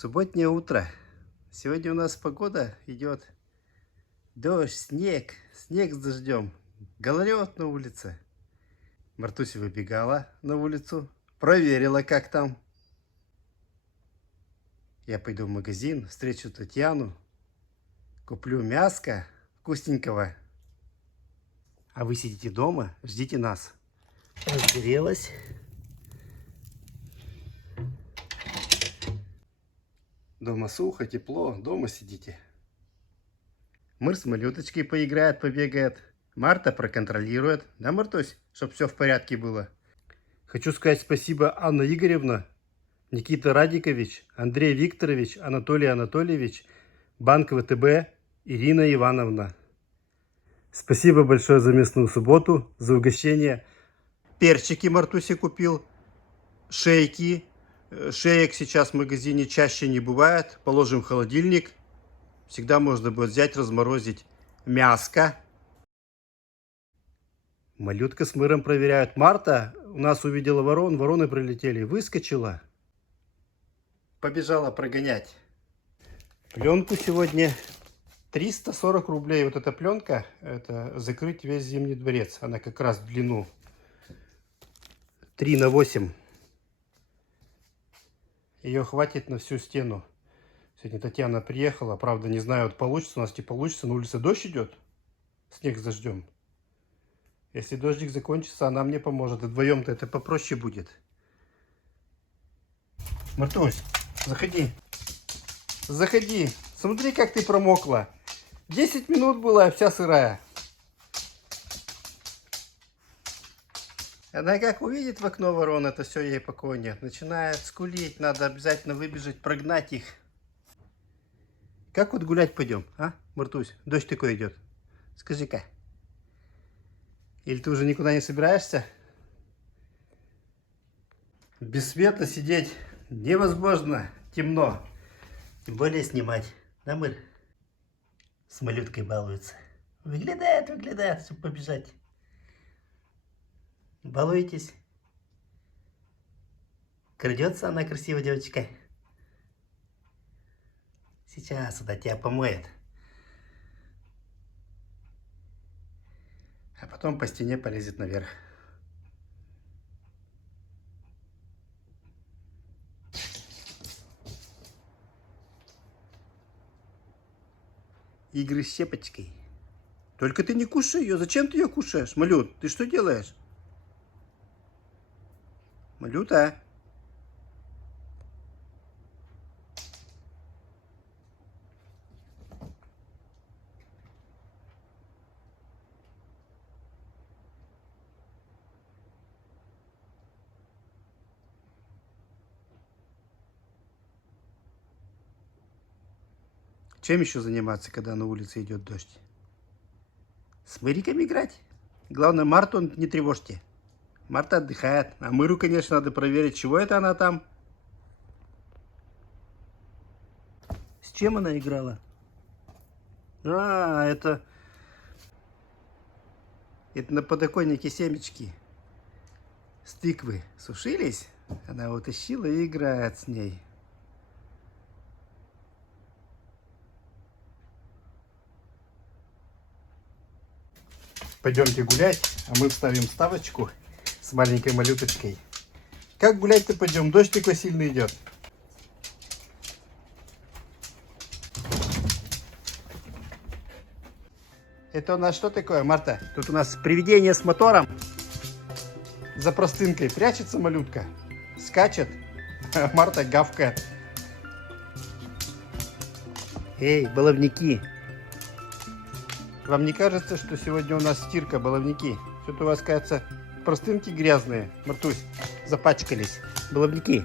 Субботнее утро. Сегодня у нас погода идет дождь, снег, снег с дождем. Гололед на улице. Мартуся выбегала на улицу, проверила, как там. Я пойду в магазин, встречу Татьяну, куплю мяско вкусненького. А вы сидите дома, ждите нас. Разгорелась. Дома сухо, тепло, дома сидите. Мыр с малюточкой поиграет, побегает. Марта проконтролирует. Да, Мартусь? Чтоб все в порядке было. Хочу сказать спасибо, Анна Игоревна, Никита Радикович, Андрей Викторович, Анатолий Анатольевич, Банк ВТБ, Ирина Ивановна. Спасибо большое за местную субботу, за угощение. Перчики Мартусе купил, шейки. Шеек сейчас в магазине чаще не бывает. Положим в холодильник. Всегда можно будет взять, разморозить мяско. Малютка с Мыром проверяют. Марта у нас увидела ворон, вороны прилетели, выскочила. Побежала прогонять. Пленку сегодня 340 рублей. Вот эта пленка, это закрыть весь Зимний дворец. Она как раз в длину 3 на 8. Ее хватит на всю стену. Сегодня Татьяна приехала. Правда, не знаю, вот получится у нас, не получится. На улице дождь идет. Снег с дождем. Если дождик закончится, она мне поможет. И вдвоем-то это попроще будет. Мартусь, заходи. Заходи. Смотри, как ты промокла. 10 минут была, вся сырая. Она как увидит в окно ворон, это все ей покоя нет. Начинает скулить, надо обязательно выбежать, прогнать их. Как вот гулять пойдем, а, Мартусь? Дождь такой идет. Скажи-ка. Или ты уже никуда не собираешься? Без света сидеть невозможно, темно. Тем более снимать. Да, Мыр? С малюткой балуется. Выглядает, чтобы побежать. Балуетесь? Крадется она, красивая девочка. Сейчас она тебя помоет. А потом по стене полезет наверх. Игры с щепочкой. Только ты не кушай ее. Зачем ты ее кушаешь, Малют? Ты что делаешь? Малюта. Чем еще заниматься, когда на улице идет дождь? С Мыриками играть? Главное, Марту не тревожьте. Марта отдыхает. А Мыру, конечно, надо проверить, чего это она там. С чем она играла? А, это на подоконнике семечки с тыквы сушились. Она утащила и играет с ней. Пойдемте гулять, а мы вставим вставочку с маленькой малюточкой. Как гулять-то пойдем? Дождь такой сильный идет. Это у нас что такое, Марта? Тут у нас привидение с мотором. За простынкой прячется малютка. Скачет. А Марта гавкает. Эй, баловники. Вам не кажется, что сегодня у нас стирка, баловники? Что-то у вас, кажется, простынки грязные. Мартусь, запачкались. Баловники.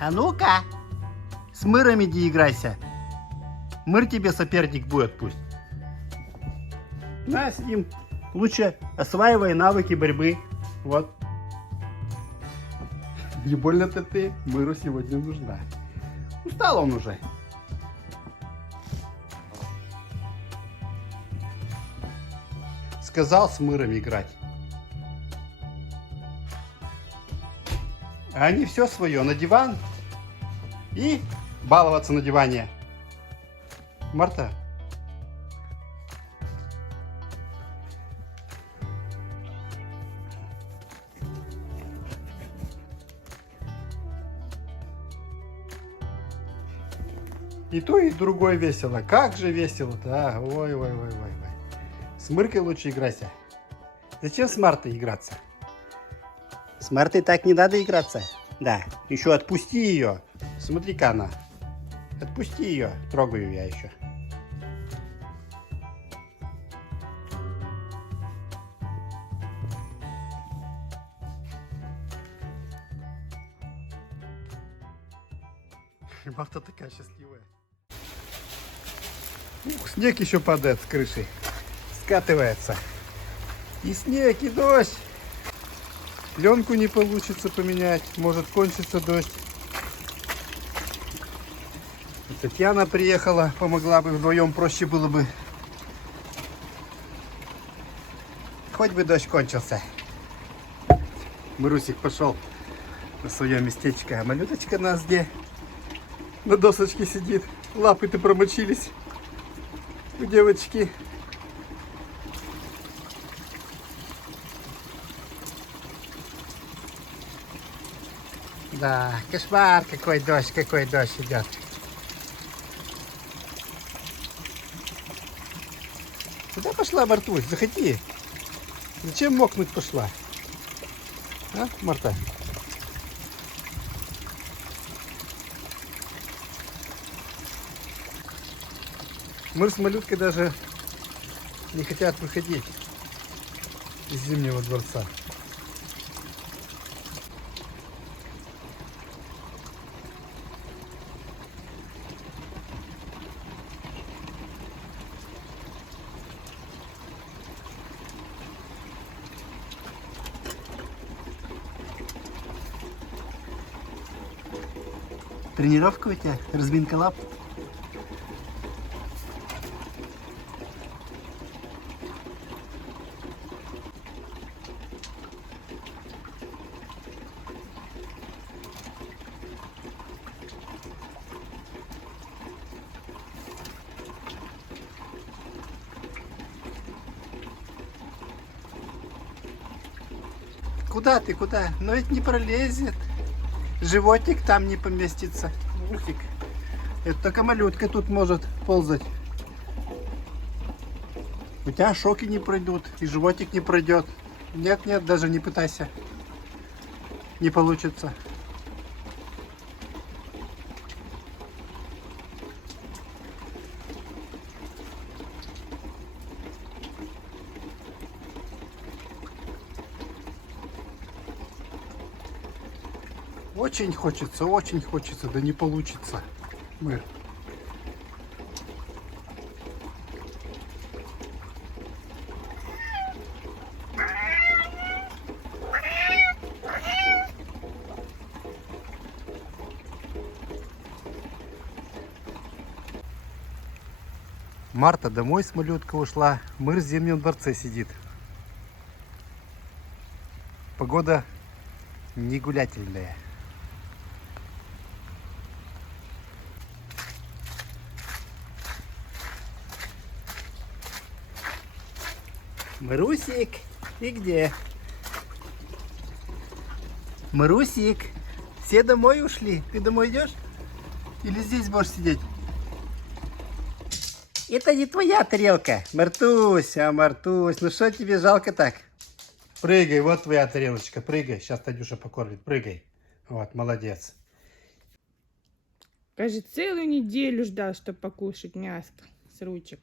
А ну-ка, с Мыром иди играйся. Мыр тебе соперник будет пусть. На, сидим. Лучше осваивай навыки борьбы. Вот. Не больно-то ты Мыру сегодня нужна. Устал он уже. Сказал с Мыром играть. А они все свое на диван и баловаться на диване. Марта. И то, и другое весело. Как же весело-то, а? Ой. С Мыркой лучше играйся. Зачем с Мартой играться? С Мартой так не надо играться. Да, еще отпусти ее. Смотри-ка она. Отпусти ее. Трогаю я еще. Марта такая счастливая. Ух, снег еще падает с крыши. Скатывается. И снег, и дождь. Пленку не получится поменять. Может кончится дождь. Татьяна приехала, помогла бы, вдвоем проще было бы. Хоть бы дождь кончился. Мырусик пошел на свое местечко. А малюточка у нас где? На досочке сидит. Лапы-то промочились у девочки. Да, кошмар, какой дождь идет. Куда пошла, Мартусь? Заходи. Зачем мокнуть пошла? А, Марта? Мыр с малюткой даже не хотят выходить из Зимнего дворца. Тренировка у тебя? Разминка лап? Куда ты, куда? Но ведь не пролезет. Животик там не поместится. Ухик. Это только малютка тут может ползать. У тебя шоки не пройдут, и животик не пройдет. Нет, даже не пытайся. Не получится. Очень хочется, да не получится. Мыр. Марта домой с малюткой ушла. Мыр в Зимнем дворце сидит. Погода негулятельная. Марусик, ты где? Марусик, все домой ушли? Ты домой идешь? Или здесь будешь сидеть? Это не твоя тарелка, Мартусь, Мартусь, ну что тебе жалко так? Прыгай, вот твоя тарелочка, прыгай, сейчас Тадюша покормит, прыгай. Вот, молодец. Скажи, целую неделю ждал, чтобы покушать мяско с ручек.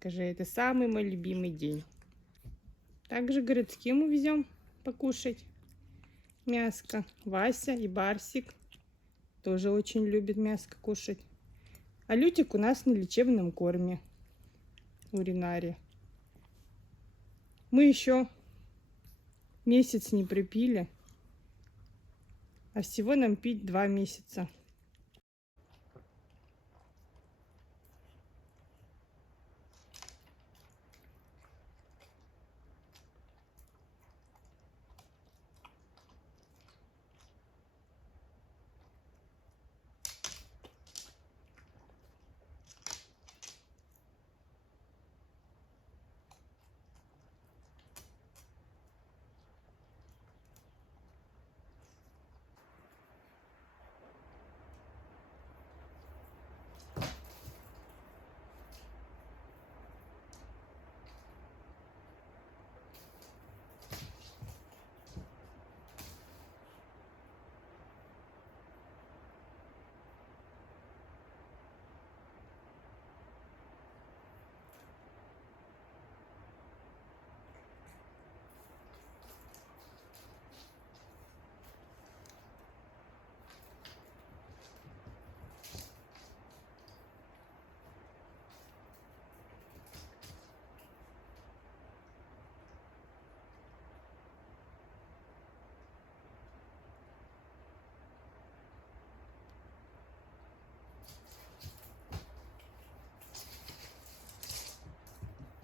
Скажи, это самый мой любимый день. Также городским увезем покушать мяско. Вася и Барсик. тоже очень любит мяско кушать. А Лютик у нас на лечебном корме. Уринаре. Мы еще месяц не припили. А всего нам пить 2 месяца.